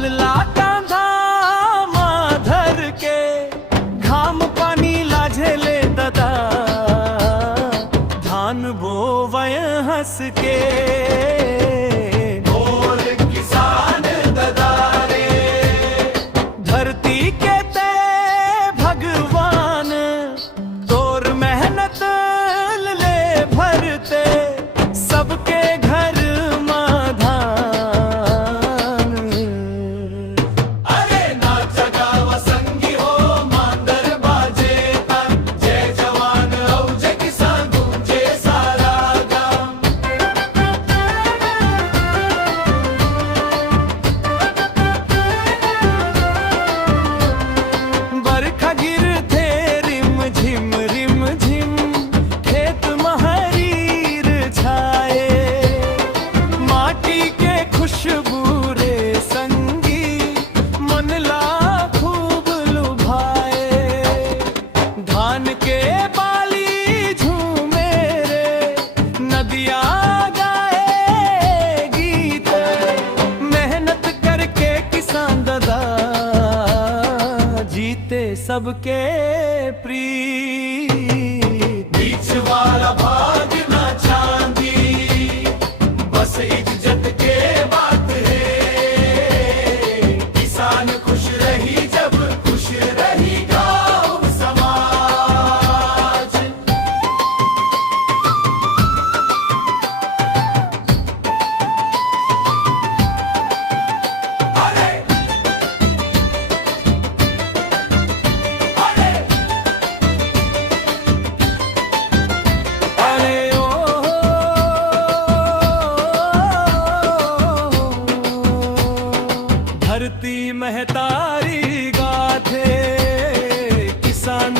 बोलला कांधा माधर के घाम पानी लाझेले ददा धान बोवय हंस के बोल किसान ददा रे धरती के ते भगवान तोर मेहनत ले भरते सबके घर में धान। अरे नाच गाव संगी हो मांदर बाजे तान जय जवान औ जय किसान गूंजे सारा गाम। बरखा गिरते रिम झिम खेत महरीर छाए माटी के खुशबू रे संगी मनला खूब लुभाए धान के बाली झूमे रे नदिया गाए गीत मेहनत करके किसान दादा जीते सबके प्रीत। बीच वाला भाग ना चांदी बस इज्जत के बात है किसान खुश रही जब खुश रही गाँव समाज। अरे अरे अरे ओ धरती महतारी गाथे किसान